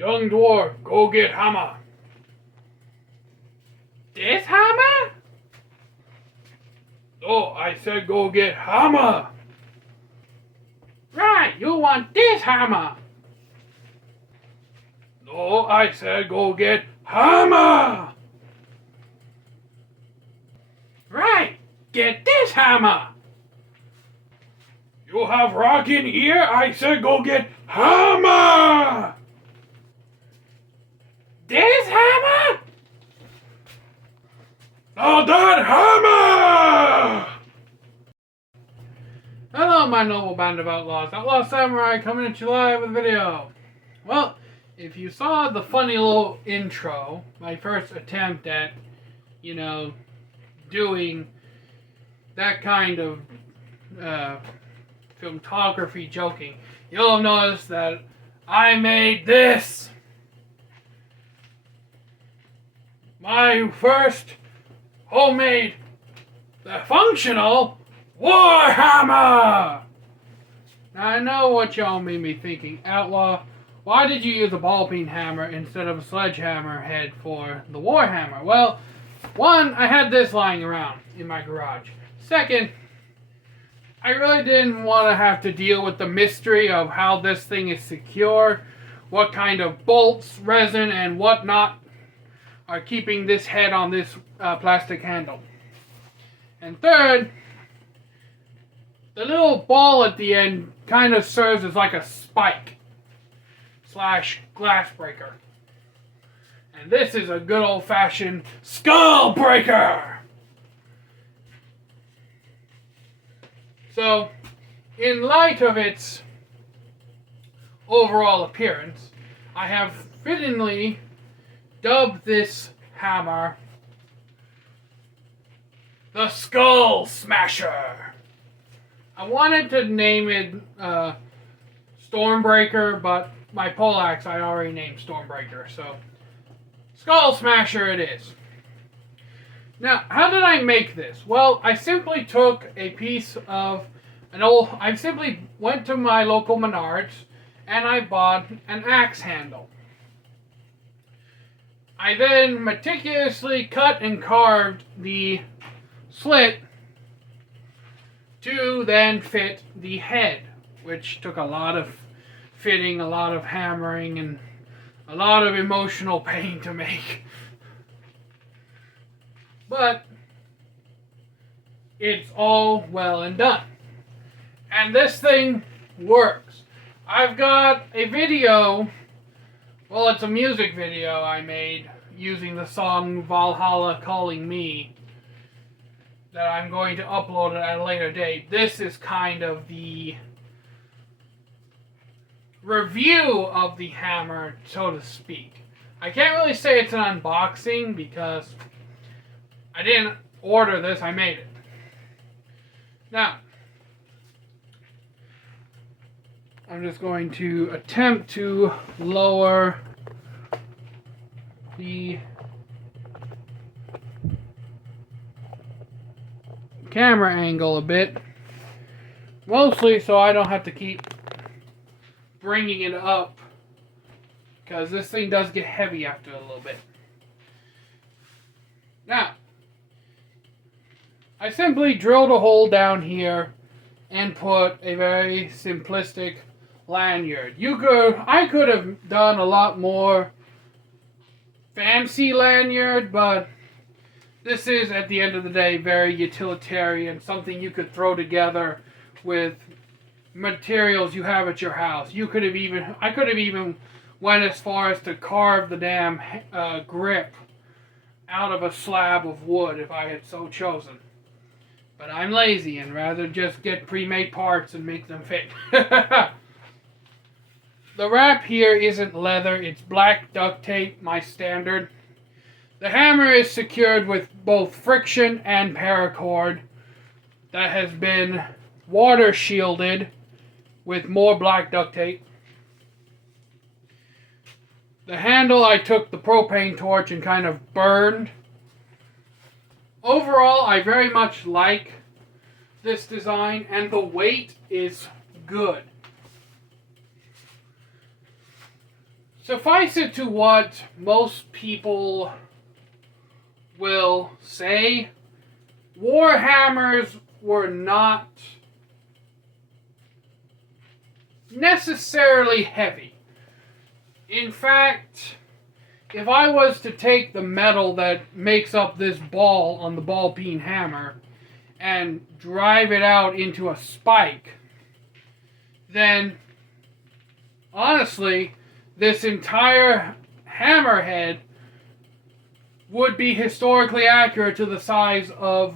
Young dwarf, go get hammer. This hammer? No, I said go get hammer. Right, you want this hammer. No, I said go get hammer. Right, get this hammer. You have rock in here? I said go get hammer. This hammer? Now that hammer! Hello, my noble band of outlaws. Outlaw Samurai coming at you live with a video. Well, if you saw the funny little intro, my first attempt at, doing that kind of filmography joking, you'll have noticed that I made this. My first homemade, functional Warhammer! Now I know what y'all may be thinking. Outlaw, why did you use a ball peen hammer instead of a sledgehammer head for the Warhammer? Well, one, I had this lying around in my garage. Second, I really didn't want to have to deal with the mystery of how this thing is secure, what kind of bolts, resin, and whatnot are keeping this head on this plastic handle. And third, the little ball at the end kind of serves as like a spike / glass breaker. And this is a good old-fashioned skull breaker. So, in light of its overall appearance, I have fittingly dubbed this hammer the Skull Smasher. I wanted to name it Stormbreaker, but my poleaxe I already named Stormbreaker, so Skull Smasher it is. Now, how did I make this? Well, I simply took a piece of I simply went to my local Menards and I bought an axe handle. I then meticulously cut and carved the slit to then fit the head, which took a lot of fitting, a lot of hammering, and a lot of emotional pain to make. But it's all well and done. And this thing works. I've got a video. Well, it's a music video I made using the song Valhalla Calling Me that I'm going to upload at a later date. This is kind of the review of the hammer, so to speak. I can't really say it's an unboxing because I didn't order this, I made it. Now, I'm just going to attempt to lower the camera angle a bit, mostly so I don't have to keep bringing it up, because this thing does get heavy after a little bit. Now, I simply drilled a hole down here and put a very simplistic lanyard. I could have done a lot more fancy lanyard, but this is, at the end of the day, very utilitarian, something you could throw together with materials you have at your house. I could have even went as far as to carve the damn grip out of a slab of wood if I had so chosen. But I'm lazy and rather just get pre-made parts and make them fit. The wrap here isn't leather, it's black duct tape, my standard. The hammer is secured with both friction and paracord that has been water shielded with more black duct tape. The handle, I took the propane torch and kind of burned. Overall, I very much like this design, and the weight is good. suffice it to what most people will say, Warhammers were not necessarily heavy. In fact, if I was to take the metal that makes up this ball on the ball peen hammer and drive it out into a spike, then honestly, this entire hammerhead would be historically accurate to the size of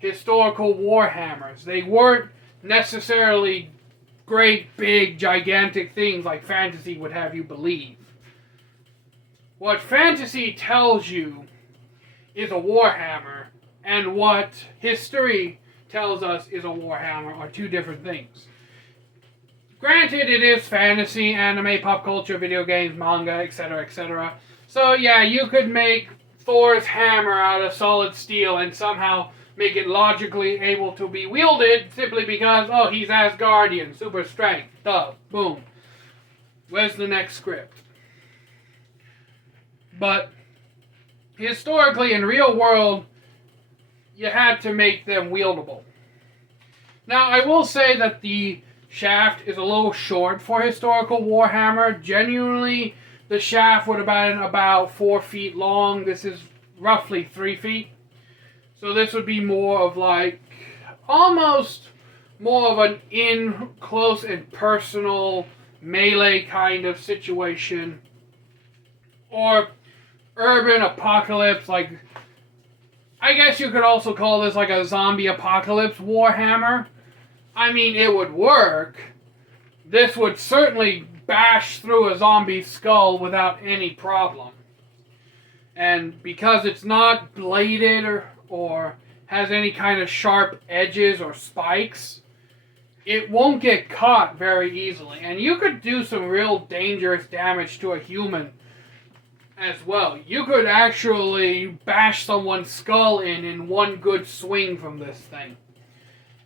historical warhammers. They weren't necessarily great, big, gigantic things like fantasy would have you believe. What fantasy tells you is a warhammer, and what history tells us is a warhammer are two different things. Granted, it is fantasy, anime, pop culture, video games, manga, etc., etc. So yeah, you could make Thor's hammer out of solid steel and somehow make it logically able to be wielded simply because, oh, he's Asgardian, super strength, duh, boom. Where's the next script? But historically, in real world, you had to make them wieldable. Now, I will say that the shaft is a little short for historical warhammer. Genuinely, the shaft would have been about 4 feet long. This is roughly 3 feet. So this would be more of like, almost more of an in close and personal melee kind of situation. Or urban apocalypse, like, I guess you could also call this like a zombie apocalypse warhammer. I mean, it would work. This would certainly bash through a zombie's skull without any problem. And because it's not bladed or has any kind of sharp edges or spikes, it won't get caught very easily. And you could do some real dangerous damage to a human as well. You could actually bash someone's skull in one good swing from this thing.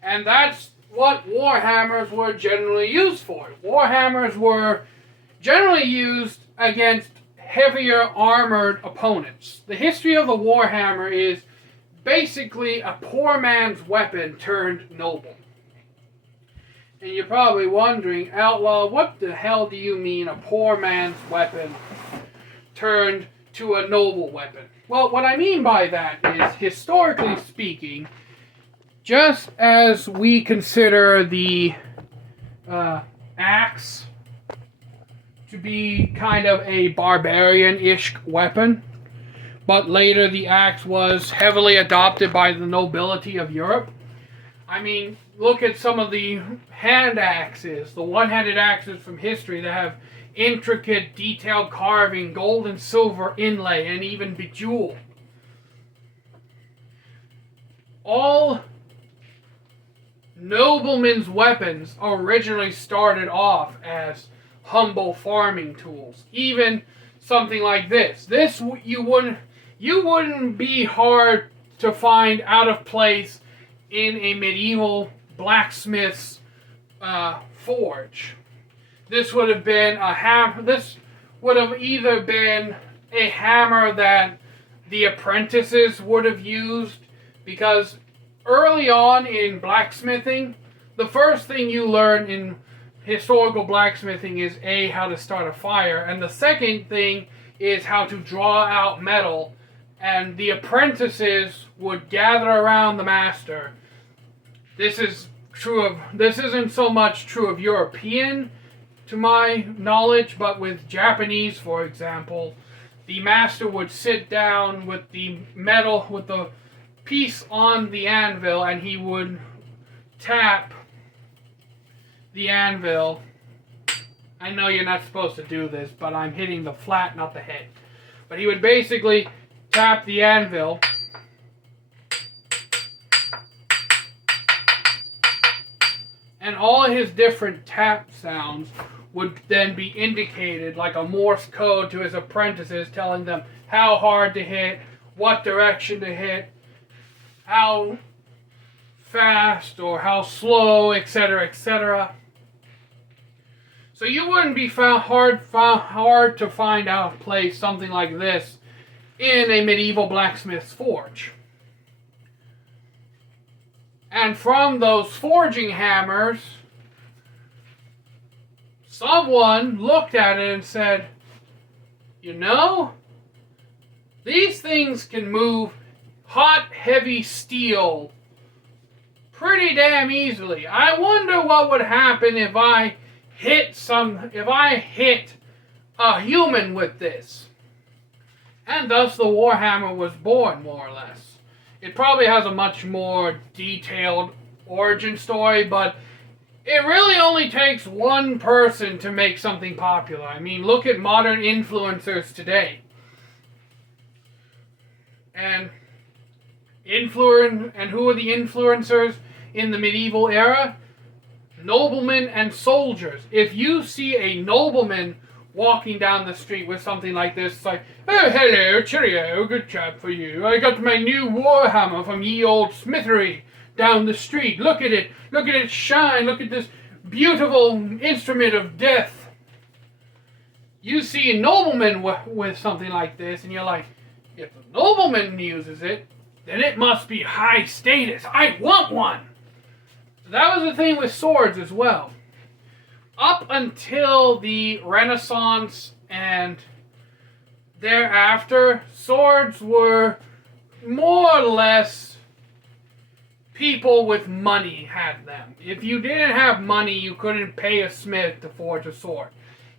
And that's what warhammers were generally used for. Warhammers were generally used against heavier armored opponents. The history of the warhammer is basically a poor man's weapon turned noble. And you're probably wondering, Outlaw, what the hell do you mean a poor man's weapon turned to a noble weapon? Well, what I mean by that is, historically speaking, just as we consider the axe to be kind of a barbarian-ish weapon, but later the axe was heavily adopted by the nobility of Europe. I mean, look at some of the hand axes, the one-handed axes from history that have intricate, detailed carving, gold and silver inlay, and even bejeweled. All noblemen's weapons originally started off as humble farming tools. Even something like this. This you wouldn't be hard to find out of place in a medieval blacksmith's forge. This would have been This would have either been a hammer that the apprentices would have used, because early on in blacksmithing, the first thing you learn in historical blacksmithing is how to start a fire, and the second thing is how to draw out metal, and the apprentices would gather around the master. This isn't so much true of European, to my knowledge, but with Japanese, for example, the master would sit down with the metal, with the piece on the anvil, and he would tap the anvil. I know you're not supposed to do this, but I'm hitting the flat, not the head. But he would basically tap the anvil, and all his different tap sounds would then be indicated like a Morse code to his apprentices, telling them how hard to hit, what direction to hit, how fast or how slow, etc., etc. So you wouldn't be hard to find out a place something like this in a medieval blacksmith's forge. And from those forging hammers, someone looked at it and said, you know, these things can move hot, heavy steel pretty damn easily. I wonder what would happen if I hit a human with this. And thus the Warhammer was born, more or less. It probably has a much more detailed origin story, but it really only takes one person to make something popular. I mean, look at modern influencers today. And who are the influencers in the medieval era? Noblemen and soldiers. If you see a nobleman walking down the street with something like this, it's like, oh, hello, cheerio, good job for you. I got my new Warhammer from ye old smithery down the street. Look at it shine. Look at this beautiful instrument of death. You see a nobleman with something like this, and you're like, if the nobleman uses it, then it must be high status. I want one. So that was the thing with swords as well. Up until the Renaissance and thereafter, swords were more or less people with money had them. If you didn't have money, you couldn't pay a smith to forge a sword.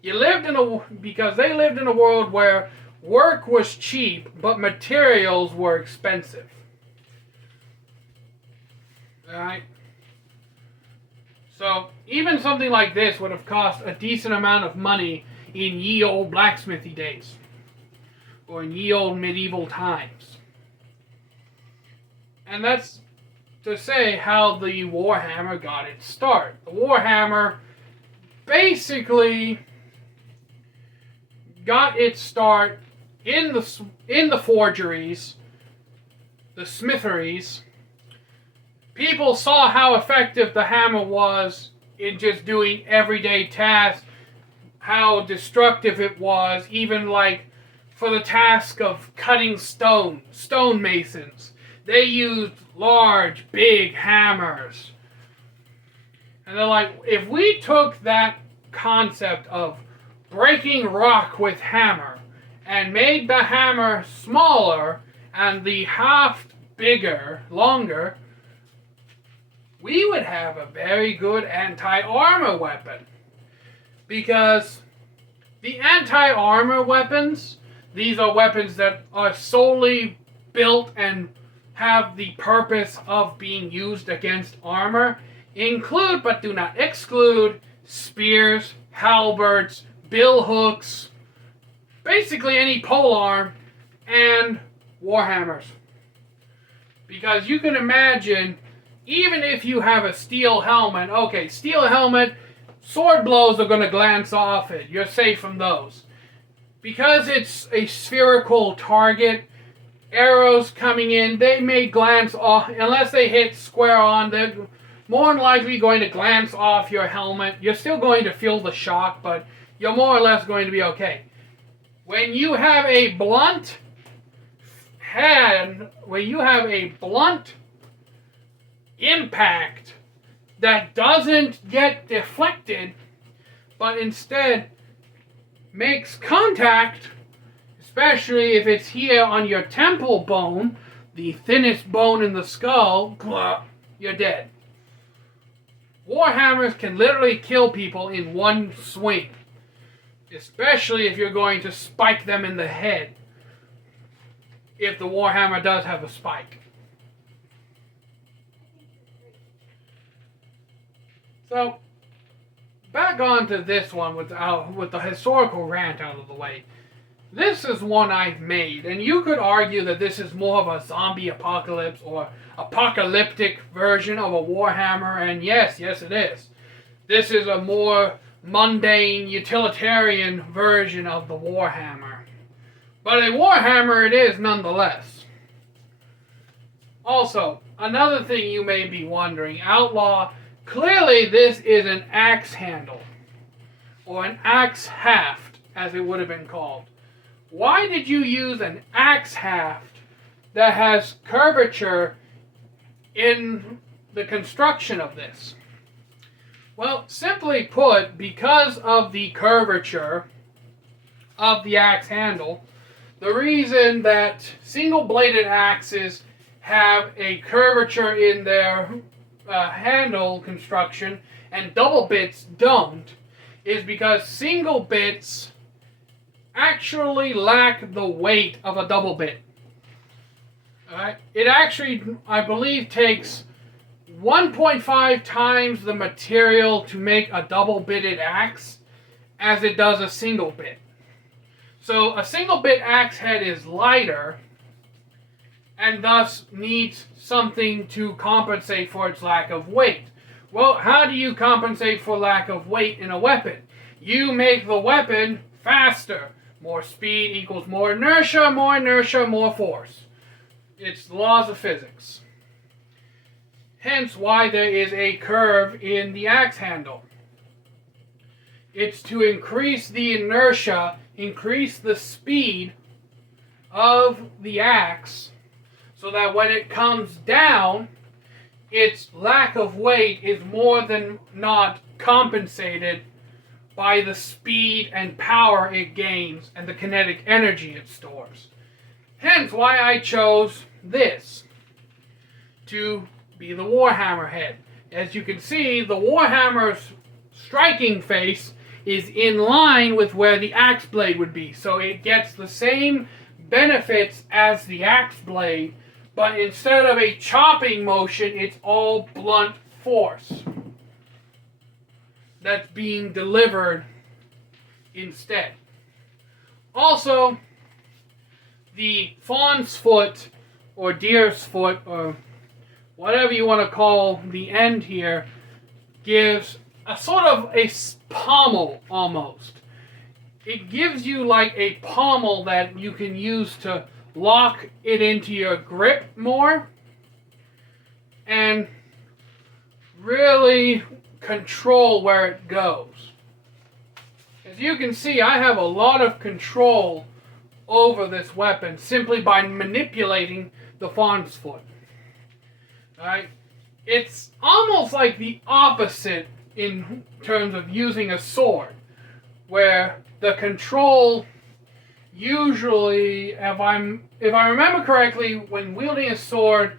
Because they lived in a world where work was cheap, but materials were expensive. Alright? So, even something like this would have cost a decent amount of money in ye old blacksmithy days. Or in ye old medieval times. And that's to say how the Warhammer got its start. The Warhammer basically got its start in the forgeries, the smitheries. People saw how effective the hammer was in just doing everyday tasks, how destructive it was, even like for the task of cutting stone masons. They used large, big hammers. And they're like, if we took that concept of breaking rock with hammer and made the hammer smaller and the haft bigger, longer, we would have a very good anti-armor weapon. Because the anti-armor weapons, these are weapons that are solely built and have the purpose of being used against armor, include but do not exclude spears, halberds, billhooks, basically any polearm, and warhammers. Because you can imagine, even if you have a steel helmet, okay, steel helmet, sword blows are going to glance off it. You're safe from those. Because it's a spherical target, arrows coming in, they may glance off, unless they hit square on, they're more than likely going to glance off your helmet. You're still going to feel the shock, but you're more or less going to be okay. When you have a blunt impact that doesn't get deflected, but instead makes contact, especially if it's here on your temple bone, the thinnest bone in the skull, you're dead. Warhammers can literally kill people in one swing, especially if you're going to spike them in the head, if the Warhammer does have a spike. So, back on to this one with the historical rant out of the way. This is one I've made, and you could argue that this is more of a zombie apocalypse or apocalyptic version of a Warhammer, and yes it is. This is a more mundane, utilitarian version of the Warhammer. But a Warhammer it is nonetheless. Also, another thing you may be wondering, Outlaw, clearly this is an axe handle. or an axe haft, as it would have been called. Why did you use an axe haft that has curvature in the construction of this? Well, simply put, because of the curvature of the axe handle, the reason that single-bladed axes have a curvature in their handle construction and double bits don't is because single bits actually lack the weight of a double bit. Alright? It actually, I believe, takes 1.5 times the material to make a double-bitted axe as it does a single bit. So a single bit axe head is lighter and thus needs something to compensate for its lack of weight. Well, how do you compensate for lack of weight in a weapon? You make the weapon faster. More speed equals more inertia, more force. It's the laws of physics. Hence why there is a curve in the axe handle. It's to increase the inertia, increase the speed of the axe, so that when it comes down, its lack of weight is more than not compensated by the speed and power it gains and the kinetic energy it stores. Hence why I chose this to be the Warhammer head. As you can see, the Warhammer's striking face is in line with where the axe blade would be. So it gets the same benefits as the axe blade, but instead of a chopping motion, it's all blunt force that's being delivered instead. Also, the fawn's foot, or deer's foot, or whatever you want to call the end here, gives a sort of a pommel almost. It gives you like a pommel that you can use to lock it into your grip more and really control where it goes. As you can see, I have a lot of control over this weapon simply by manipulating the fawn's foot. Alright? It's almost like the opposite in terms of using a sword, where the control usually, if I remember correctly, when wielding a sword,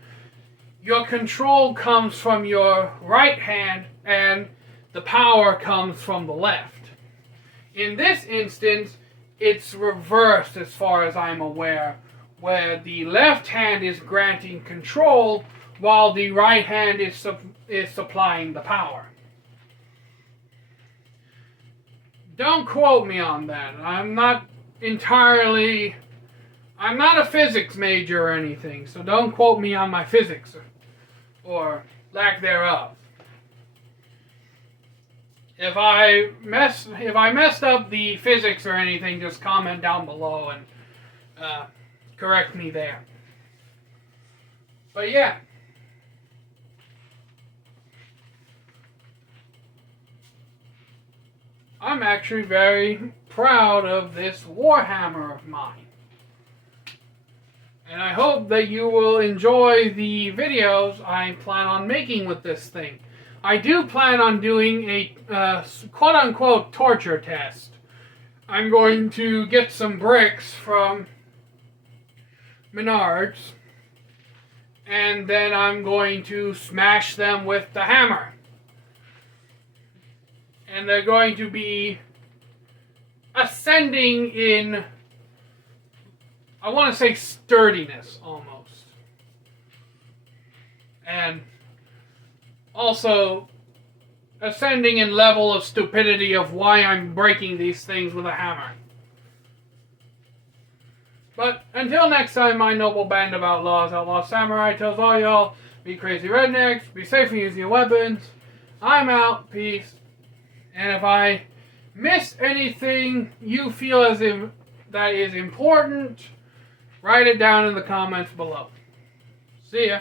your control comes from your right hand and the power comes from the left. In this instance, it's reversed as far as I'm aware, where the left hand is granting control while the right hand is supplying the power. Don't quote me on that. I'm not a physics major or anything, so don't quote me on my physics or lack thereof. If I messed up the physics or anything, just comment down below and correct me there. But yeah. I'm actually very proud of this Warhammer of mine. And I hope that you will enjoy the videos I plan on making with this thing. I do plan on doing a quote-unquote torture test. I'm going to get some bricks from Menards, and then I'm going to smash them with the hammer. And they're going to be ascending in, I want to say, sturdiness almost. And also ascending in level of stupidity of why I'm breaking these things with a hammer. But until next time, my noble band of outlaws, Outlaw Samurai, tells all y'all, be crazy rednecks, be safe in using your weapons. I'm out, peace. And if I missed anything you feel as if that is important, write it down in the comments below. See ya.